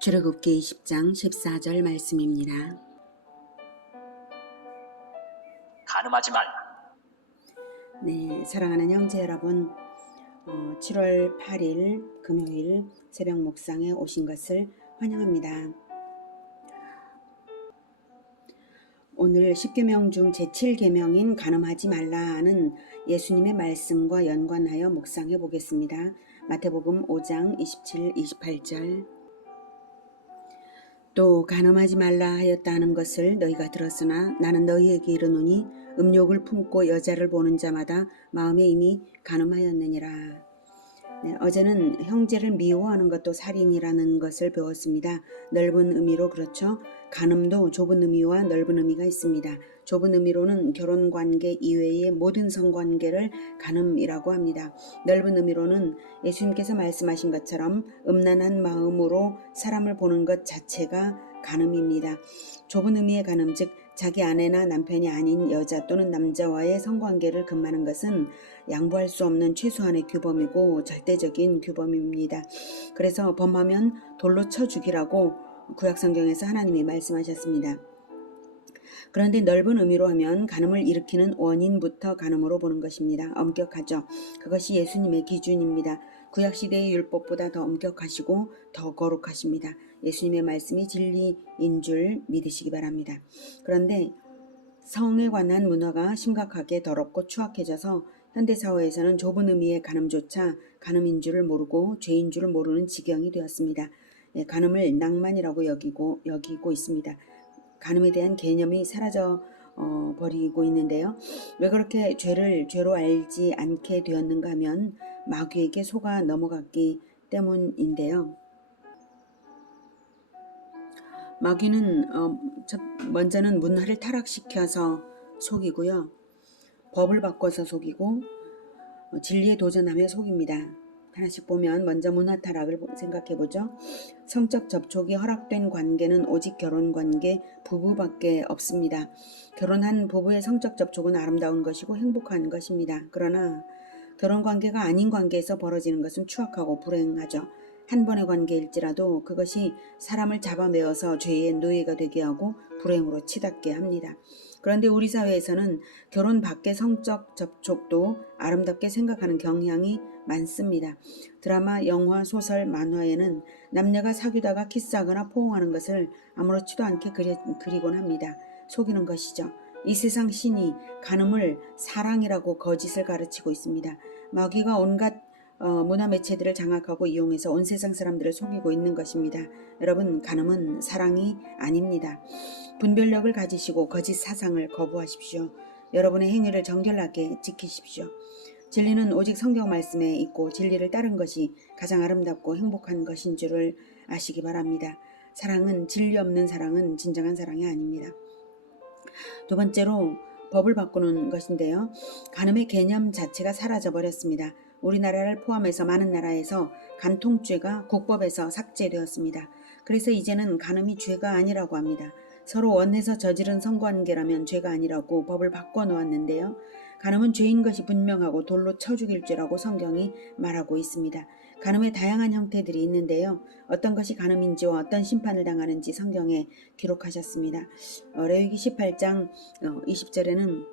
출애굽기 20장 14절 말씀입니다. 간음하지 말라. 네, 사랑하는 형제 여러분, 7월 8일 금요일 새벽 묵상에 오신 것을 환영합니다. 오늘 10계명 중 제7계명인 간음하지 말라는 예수님의 말씀과 연관하여 묵상해 보겠습니다. 마태복음 5장 27, 28절. 또 간음하지 말라 하였다 하는 것을 너희가 들었으나 나는 너희에게 이르노니 음욕을 품고 여자를 보는 자마다 마음에 이미 간음하였느니라. 네, 어제는 형제를 미워하는 것도 살인이라는 것을 배웠습니다. 넓은 의미로 그렇죠. 간음도 좁은 의미와 넓은 의미가 있습니다. 좁은 의미로는 결혼관계 이외의 모든 성관계를 간음이라고 합니다. 넓은 의미로는 예수님께서 말씀하신 것처럼 음란한 마음으로 사람을 보는 것 자체가 간음입니다. 좁은 의미의 간음, 즉 자기 아내나 남편이 아닌 여자 또는 남자와의 성관계를 금하는 것은 양보할 수 없는 최소한의 규범이고 절대적인 규범입니다. 그래서 범하면 돌로 쳐 죽이라고 구약성경에서 하나님이 말씀하셨습니다. 그런데 넓은 의미로 하면 간음을 일으키는 원인부터 간음으로 보는 것입니다. 엄격하죠. 그것이 예수님의 기준입니다. 구약시대의 율법보다 더 엄격하시고 더 거룩하십니다. 예수님의 말씀이 진리인 줄 믿으시기 바랍니다. 그런데 성에 관한 문화가 심각하게 더럽고 추악해져서 현대사회에서는 좁은 의미의 간음조차 간음인 줄을 모르고 죄인 줄을 모르는 지경이 되었습니다. 간음을 낭만이라고 여기고 있습니다. 간음에 대한 개념이 사라져 버리고 있는데요. 왜 그렇게 죄를 죄로 알지 않게 되었는가 하면 마귀에게 속아 넘어갔기 때문인데요. 마귀는 먼저는 문화를 타락시켜서 속이고요. 법을 바꿔서 속이고 진리에 도전하며 속입니다. 하나씩 보면 먼저 문화 타락을 생각해보죠. 성적 접촉이 허락된 관계는 오직 결혼관계 부부밖에 없습니다. 결혼한 부부의 성적 접촉은 아름다운 것이고 행복한 것입니다. 그러나 결혼관계가 아닌 관계에서 벌어지는 것은 추악하고 불행하죠. 한 번의 관계일지라도 그것이 사람을 잡아매어서 죄의 노예가 되게 하고 불행으로 치닫게 합니다. 그런데 우리 사회에서는 결혼 밖의 성적 접촉도 아름답게 생각하는 경향이 많습니다. 드라마, 영화, 소설, 만화에는 남녀가 사귀다가 키스하거나 포옹하는 것을 아무렇지도 않게 그리곤 합니다. 속이는 것이죠. 이 세상 신이 간음을 사랑이라고 거짓을 가르치고 있습니다. 마귀가 온갖 문화 매체들을 장악하고 이용해서 온 세상 사람들을 속이고 있는 것입니다. 여러분, 간음은 사랑이 아닙니다. 분별력을 가지시고 거짓 사상을 거부하십시오. 여러분의 행위를 정결하게 지키십시오. 진리는 오직 성경 말씀에 있고 진리를 따른 것이 가장 아름답고 행복한 것인 줄을 아시기 바랍니다. 사랑은, 진리 없는 사랑은 진정한 사랑이 아닙니다. 두 번째로 법을 바꾸는 것인데요. 간음의 개념 자체가 사라져버렸습니다. 우리나라를 포함해서 많은 나라에서 간통죄가 국법에서 삭제되었습니다. 그래서 이제는 간음이 죄가 아니라고 합니다. 서로 원해서 저지른 성관계라면 죄가 아니라고 법을 바꿔놓았는데요. 간음은 죄인 것이 분명하고 돌로 쳐 죽일 죄라고 성경이 말하고 있습니다. 간음의 다양한 형태들이 있는데요. 어떤 것이 간음인지와 어떤 심판을 당하는지 성경에 기록하셨습니다. 레위기 18장 20절에는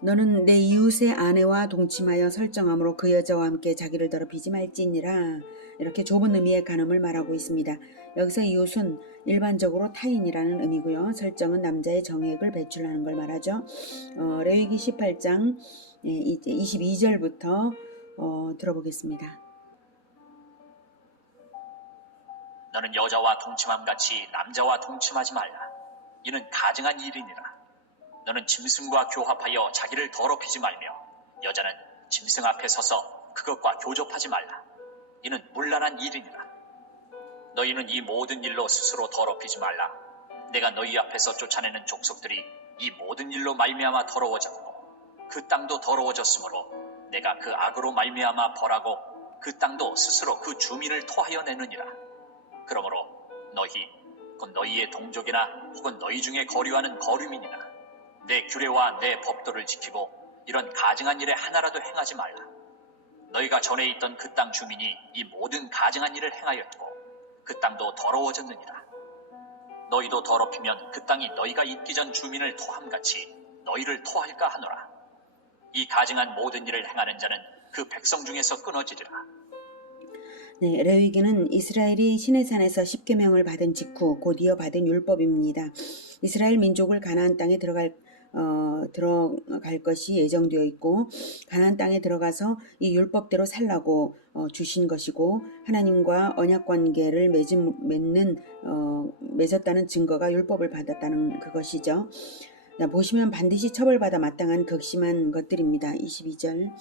너는 내 이웃의 아내와 동침하여 설정함으로 그 여자와 함께 자기를 더럽히지 말지니라. 이렇게 좁은 의미의 간음을 말하고 있습니다. 여기서 이웃은 일반적으로 타인이라는 의미고요. 설정은 남자의 정액을 배출하는 걸 말하죠. 레위기 18장 22절부터 들어보겠습니다. 너는 여자와 동침함같이 남자와 동침하지 말라. 이는 가증한 일이니라. 너는 짐승과 교합하여 자기를 더럽히지 말며 여자는 짐승 앞에 서서 그것과 교접하지 말라. 이는 문란한 일이니라. 너희는 이 모든 일로 스스로 더럽히지 말라. 내가 너희 앞에서 쫓아내는 족속들이 이 모든 일로 말미암아 더러워졌고 그 땅도 더러워졌으므로 내가 그 악으로 말미암아 벌하고 그 땅도 스스로 그 주민을 토하여 내느니라. 그러므로 너희 곧 너희의 동족이나 혹은 너희 중에 거류하는 거류민이나 내 규례와 내 법도를 지키고 이런 가증한 일에 하나라도 행하지 말라. 너희가 전에 있던 그 땅 주민이 이 모든 가증한 일을 행하였고 그 땅도 더러워졌느니라. 너희도 더럽히면 그 땅이 너희가 있기 전 주민을 토함같이 너희를 토할까 하노라. 이 가증한 모든 일을 행하는 자는 그 백성 중에서 끊어지리라. 네, 레위기는 이스라엘이 시내산에서 십계명을 받은 직후 곧 이어받은 율법입니다. 이스라엘 민족을 가나안 땅에 들어갈 것이 예정되어 있고 가나안 땅에 들어가서 이 율법대로 살라고 주신 것이고 하나님과 언약 관계를 맺었다는 증거가 율법을 받았다는 그것이죠. 보시면 반드시 처벌받아 마땅한 극심한 것들입니다. 22절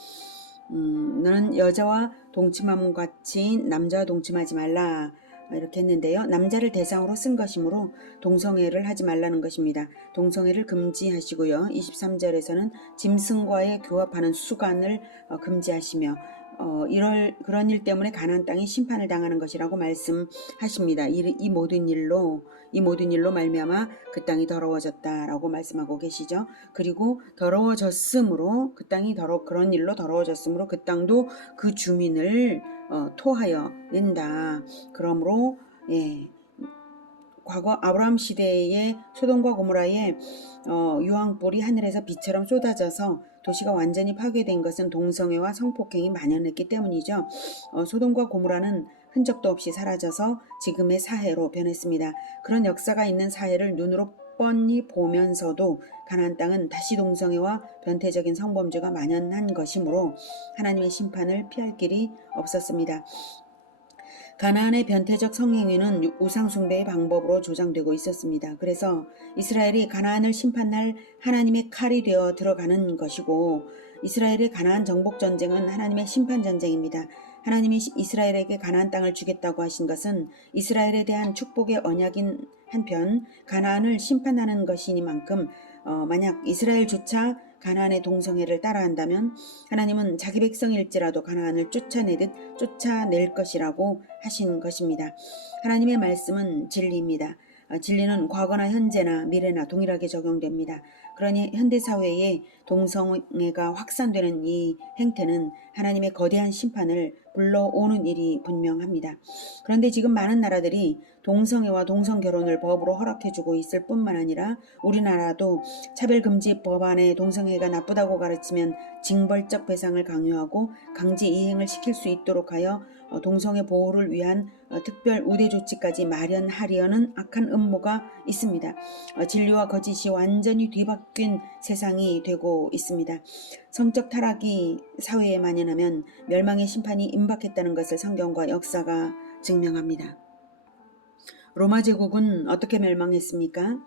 너는 여자와 동침함 같이 남자와 동침하지 말라 이렇게 했는데요. 남자를 대상으로 쓴 것이므로 동성애를 하지 말라는 것입니다. 동성애를 금지하시고요. 23절에서는 짐승과의 교합하는 수간을 금지하시며 그런 일 때문에 가나안 땅이 심판을 당하는 것이라고 말씀하십니다. 이 모든 일로 말미암아 그 땅이 더러워졌다라고 말씀하고 계시죠. 그리고 더러워졌으므로 그 땅이 그런 일로 더러워졌으므로 그 땅도 그 주민을 토하여 낸다. 그러므로 과거 아브라함 시대의 소돔과 고모라의 유황불이 하늘에서 비처럼 쏟아져서 도시가 완전히 파괴된 것은 동성애와 성폭행이 만연했기 때문이죠. 소돔과 고모라는 흔적도 없이 사라져서 지금의 사해로 변했습니다. 그런 역사가 있는 사해를 눈으로 뻔히 보면서도 가나안 땅은 다시 동성애와 변태적인 성범죄가 만연한 것이므로 하나님의 심판을 피할 길이 없었습니다. 가나안의 변태적 성행위는 우상숭배의 방법으로 조장되고 있었습니다. 그래서 이스라엘이 가나안을 심판할 하나님의 칼이 되어 들어가는 것이고 이스라엘의 가나안 정복전쟁은 하나님의 심판전쟁입니다. 하나님이 이스라엘에게 가나안 땅을 주겠다고 하신 것은 이스라엘에 대한 축복의 언약인 한편 가나안을 심판하는 것이니만큼 만약 이스라엘조차 가나안의 동성애를 따라한다면 하나님은 자기 백성일지라도 가나안을 쫓아낼 것이라고 하신 것입니다. 하나님의 말씀은 진리입니다. 진리는 과거나 현재나 미래나 동일하게 적용됩니다. 그러니 현대사회에 동성애가 확산되는 이 행태는 하나님의 거대한 심판을 불러오는 일이 분명합니다. 그런데 지금 많은 나라들이 동성애와 동성결혼을 법으로 허락해주고 있을 뿐만 아니라 우리나라도 차별금지 법안에 동성애가 나쁘다고 가르치면 징벌적 배상을 강요하고 강제 이행을 시킬 수 있도록 하여 동성애 보호를 위한 특별 우대 조치까지 마련하려는 악한 음모가 있습니다. 진리와 거짓이 완전히 뒤바뀐 세상이 되고 있습니다. 성적 타락이 사회에 만연하면 멸망의 심판이 임박했다는 것을 성경과 역사가 증명합니다. 로마 제국은 어떻게 멸망했습니까?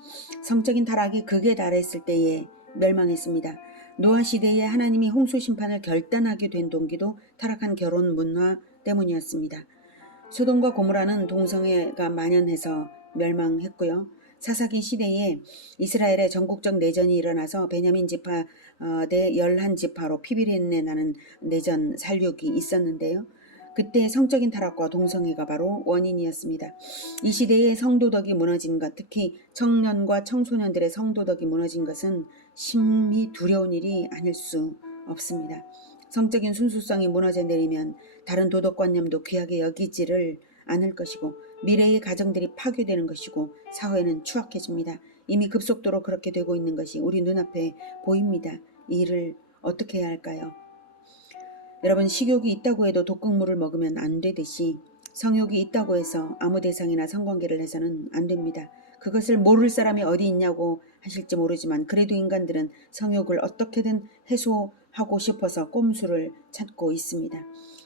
성적인 타락이 극에 달했을 때에 멸망했습니다. 노아 시대에 하나님이 홍수 심판을 결단하게 된 동기도 타락한 결혼 문화 때문이었습니다. 소돔과 고모라는 동성애가 만연해서 멸망했고요. 사사기 시대에 이스라엘의 전국적 내전이 일어나서 베냐민 지파 대 11지파로 피비린내 나는 내전 살육이 있었는데요. 그때 성적인 타락과 동성애가 바로 원인이었습니다. 이 시대의 성도덕이 무너진 것, 특히 청년과 청소년들의 성도덕이 무너진 것은 심히 두려운 일이 아닐 수 없습니다. 성적인 순수성이 무너져 내리면 다른 도덕관념도 귀하게 여기지를 않을 것이고 미래의 가정들이 파괴되는 것이고 사회는 추악해집니다. 이미 급속도로 그렇게 되고 있는 것이 우리 눈앞에 보입니다. 이 일을 어떻게 해야 할까요? 여러분, 식욕이 있다고 해도 독극물을 먹으면 안 되듯이 성욕이 있다고 해서 아무 대상이나 성관계를 해서는 안 됩니다. 그것을 모를 사람이 어디 있냐고 하실지 모르지만 그래도 인간들은 성욕을 어떻게든 해소하고 싶어서 꼼수를 찾고 있습니다.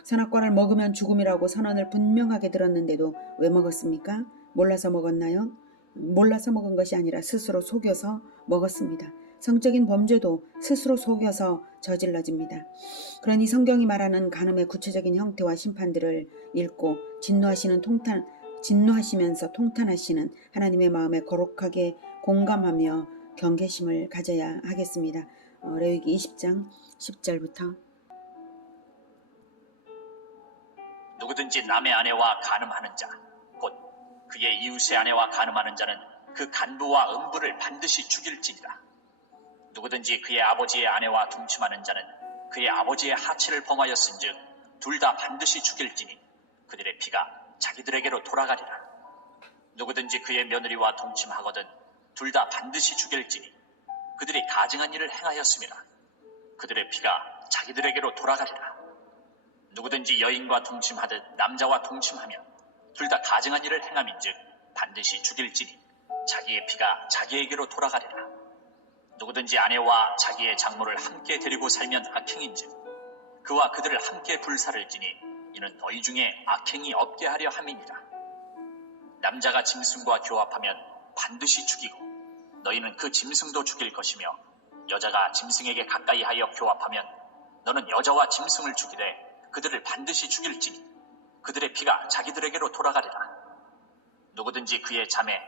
선악과를 먹으면 죽음이라고 선언을 분명하게 들었는데도 왜 먹었습니까? 몰라서 먹었나요? 몰라서 먹은 것이 아니라 스스로 속여서 먹었습니다. 성적인 범죄도 스스로 속여서 저질러집니다. 그러니 성경이 말하는 간음의 구체적인 형태와 심판들을 읽고 진노하시면서 통탄하시는 하나님의 마음에 거룩하게 공감하며 경계심을 가져야 하겠습니다. 레위기 20장 10절부터 누구든지 남의 아내와 간음하는 자, 곧 그의 이웃의 아내와 간음하는 자는 그 간부와 음부를 반드시 죽일지니라. 누구든지 그의 아버지의 아내와 동침하는 자는 그의 아버지의 하체를 범하였은즉 둘 다 반드시 죽일지니 그들의 피가 자기들에게로 돌아가리라. 누구든지 그의 며느리와 동침하거든 둘 다 반드시 죽일지니 그들이 가증한 일을 행하였음이라. 그들의 피가 자기들에게로 돌아가리라. 누구든지 여인과 동침하듯 남자와 동침하면 둘 다 가증한 일을 행함인즉 반드시 죽일지니 자기의 피가 자기에게로 돌아가리라. 누구든지 아내와 자기의 장모를 함께 데리고 살면 악행인즉 그와 그들을 함께 불사를 지니 이는 너희 중에 악행이 없게 하려 함이니라. 남자가 짐승과 교합하면 반드시 죽이고 너희는 그 짐승도 죽일 것이며 여자가 짐승에게 가까이 하여 교합하면 너는 여자와 짐승을 죽이되 그들을 반드시 죽일지니 그들의 피가 자기들에게로 돌아가리라. 누구든지 그의 자매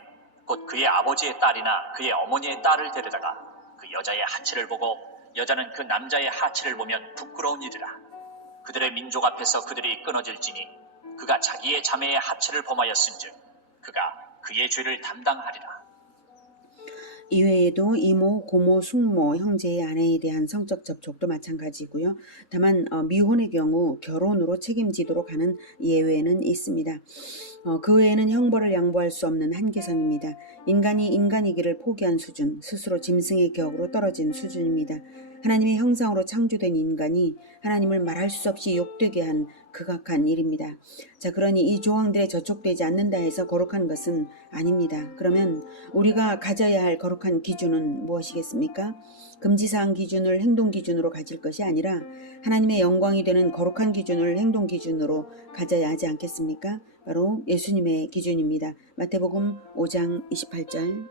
곧 그의 아버지의 딸이나 그의 어머니의 딸을 데려다가 그 여자의 하체를 보고 여자는 그 남자의 하체를 보면 부끄러운 일이라. 그들의 민족 앞에서 그들이 끊어질지니 그가 자기의 자매의 하체를 범하였은즉 그가 그의 죄를 담당하리라. 이외에도 이모, 고모, 숙모, 형제의 아내에 대한 성적 접촉도 마찬가지고요. 다만 미혼의 경우 결혼으로 책임지도록 하는 예외는 있습니다. 그 외에는 형벌을 양보할 수 없는 한계선입니다. 인간이 인간이기를 포기한 수준, 스스로 짐승의 격으로 떨어진 수준입니다. 하나님의 형상으로 창조된 인간이 하나님을 말할 수 없이 욕되게 한 극악한 일입니다. 자, 그러니 이 조항들에 저촉되지 않는다 해서 거룩한 것은 아닙니다. 그러면 우리가 가져야 할 거룩한 기준은 무엇이겠습니까? 금지사항 기준을 행동 기준으로 가질 것이 아니라 하나님의 영광이 되는 거룩한 기준을 행동 기준으로 가져야 하지 않겠습니까? 바로 예수님의 기준입니다. 마태복음 5장 28절.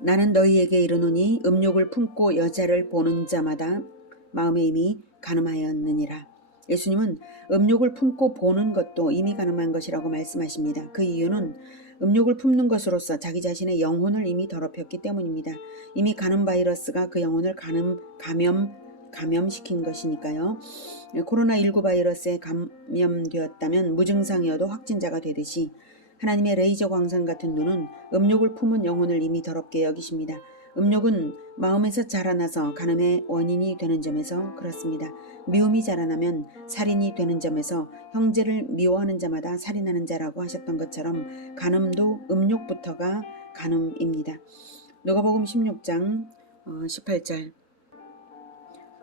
나는 너희에게 이르노니 음욕을 품고 여자를 보는 자마다 마음에 이미 간음하였느니라. 예수님은 음욕을 품고 보는 것도 이미 간음한 것이라고 말씀하십니다. 그 이유는 음욕을 품는 것으로서 자기 자신의 영혼을 이미 더럽혔기 때문입니다. 이미 간음 바이러스가 그 영혼을 감염시킨 것이니까요. 코로나19 바이러스에 감염되었다면 무증상이어도 확진자가 되듯이 하나님의 레이저 광선 같은 눈은 음욕을 품은 영혼을 이미 더럽게 여기십니다. 음욕은 마음에서 자라나서 간음의 원인이 되는 점에서 그렇습니다. 미움이 자라나면 살인이 되는 점에서 형제를 미워하는 자마다 살인하는 자라고 하셨던 것처럼 간음도 음욕부터가 간음입니다. 누가복음 16장 18절.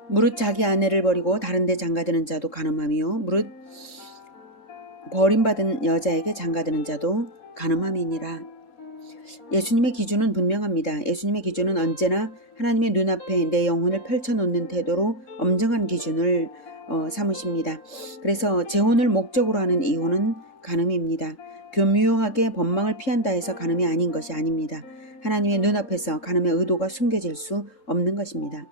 무릇 자기 아내를 버리고 다른 데 장가드는 자도 간음함이요 무릇 버림받은 여자에게 장가드는 자도 간음함이니라. 예수님의 기준은 분명합니다. 예수님의 기준은 언제나 하나님의 눈앞에 내 영혼을 펼쳐놓는 태도로 엄정한 기준을 삼으십니다. 그래서 재혼을 목적으로 하는 이혼은 간음입니다. 교묘하게 법망을 피한다 해서 간음이 아닌 것이 아닙니다. 하나님의 눈앞에서 간음의 의도가 숨겨질 수 없는 것입니다.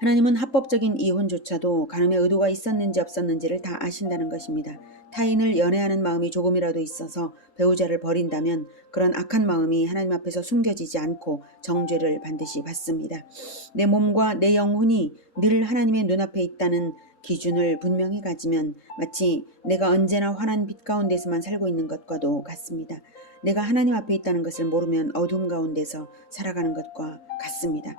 하나님은 합법적인 이혼조차도 간음의 의도가 있었는지 없었는지를 다 아신다는 것입니다. 타인을 연애하는 마음이 조금이라도 있어서 배우자를 버린다면 그런 악한 마음이 하나님 앞에서 숨겨지지 않고 정죄를 반드시 받습니다. 내 몸과 내 영혼이 늘 하나님의 눈앞에 있다는 기준을 분명히 가지면 마치 내가 언제나 환한 빛 가운데서만 살고 있는 것과도 같습니다. 내가 하나님 앞에 있다는 것을 모르면 어둠 가운데서 살아가는 것과 같습니다.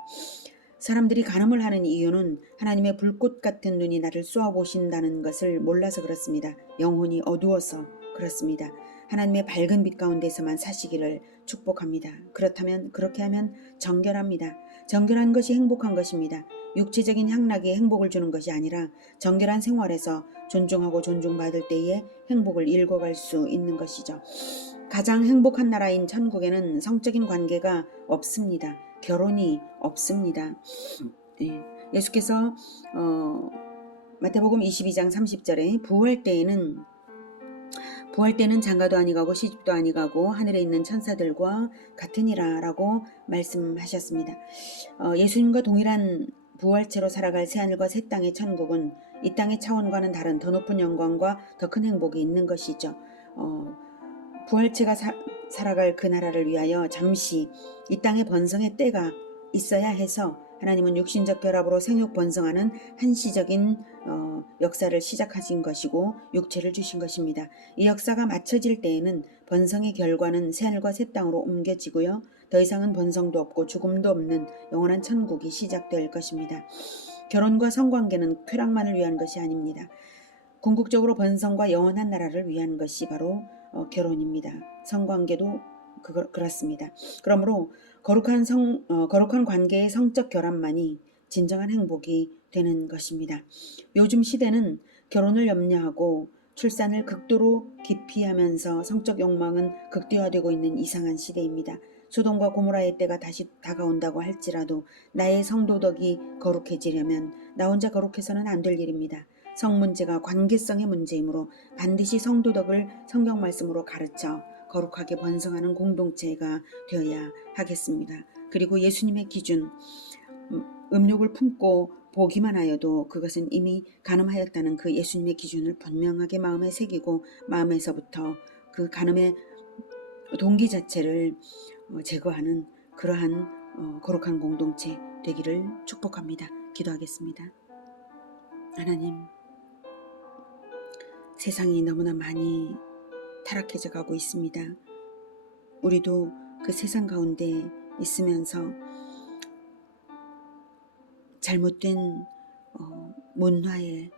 사람들이 간음을 하는 이유는 하나님의 불꽃 같은 눈이 나를 쏘아보신다는 것을 몰라서 그렇습니다. 영혼이 어두워서 그렇습니다. 하나님의 밝은 빛 가운데서만 사시기를 축복합니다. 그렇다면 그렇게 하면 정결합니다. 정결한 것이 행복한 것입니다. 육체적인 향락이 행복을 주는 것이 아니라 정결한 생활에서 존중하고 존중받을 때에 행복을 읽어갈 수 있는 것이죠. 가장 행복한 나라인 천국에는 성적인 관계가 없습니다. 결혼이 없습니다. 예수께서 마태복음 22장 30절에 부활 때에는 장가도 아니가고 시집도 아니가고 하늘에 있는 천사들과 같으니라 라고 말씀하셨습니다. 예수님과 동일한 부활체로 살아갈 새하늘과 새 땅의 천국은 이 땅의 차원과는 다른 더 높은 영광과 더 큰 행복이 있는 것이죠. 부활체가 살아갈 그 나라를 위하여 잠시 이 땅의 번성의 때가 있어야 해서 하나님은 육신적 결합으로 생육 번성하는 한시적인 역사를 시작하신 것이고 육체를 주신 것입니다. 이 역사가 맞춰질 때에는 번성의 결과는 새하늘과 새 땅으로 옮겨지고요. 더 이상은 번성도 없고 죽음도 없는 영원한 천국이 시작될 것입니다. 결혼과 성관계는 쾌락만을 위한 것이 아닙니다. 궁극적으로 번성과 영원한 나라를 위한 것이 바로 결혼입니다. 성관계도 그렇습니다. 그러므로 거룩한 관계의 성적 결합만이 진정한 행복이 되는 것입니다. 요즘 시대는 결혼을 염려하고 출산을 극도로 기피하면서 성적 욕망은 극대화되고 있는 이상한 시대입니다. 소돔과 고모라의 때가 다시 다가온다고 할지라도 나의 성도덕이 거룩해지려면 나 혼자 거룩해서는 안 될 일입니다. 성 문제가 관계성의 문제이므로 반드시 성도덕을 성경 말씀으로 가르쳐 거룩하게 번성하는 공동체가 되어야 하겠습니다. 그리고 예수님의 기준, 음욕을 품고 보기만 하여도 그것은 이미 간음하였다는 그 예수님의 기준을 분명하게 마음에 새기고 마음에서부터 그 간음의 동기 자체를 제거하는 그러한 거룩한 공동체 되기를 축복합니다. 기도하겠습니다. 하나님, 세상이 너무나 많이 타락해져 가고 있습니다. 우리도 그 세상 가운데 있으면서 잘못된 문화에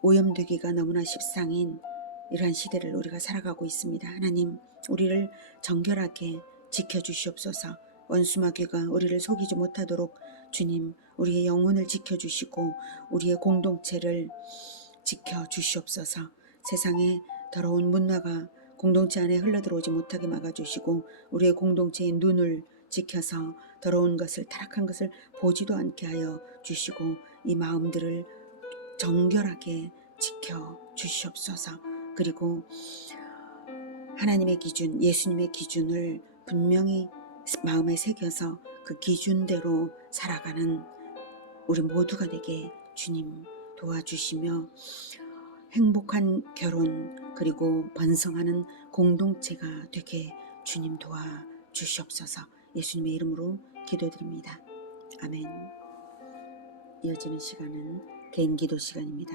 오염되기가 너무나 십상인 이러한 시대를 우리가 살아가고 있습니다. 하나님, 우리를 정결하게 지켜주시옵소서. 원수마귀가 우리를 속이지 못하도록 주님, 우리의 영혼을 지켜주시고 우리의 공동체를 지켜주시옵소서. 세상의 더러운 문화가 공동체 안에 흘러들어오지 못하게 막아주시고 우리의 공동체의 눈을 지켜서 더러운 것을, 타락한 것을 보지도 않게 하여 주시고 이 마음들을 정결하게 지켜주시옵소서. 그리고 하나님의 기준, 예수님의 기준을 분명히 마음에 새겨서 그 기준대로 살아가는 우리 모두가 되게 주님 도와주시며 행복한 결혼 그리고 번성하는 공동체가 되게 주님 도와주시옵소서. 예수님의 이름으로 기도드립니다. 아멘. 이어지는 시간은 개인 기도 시간입니다.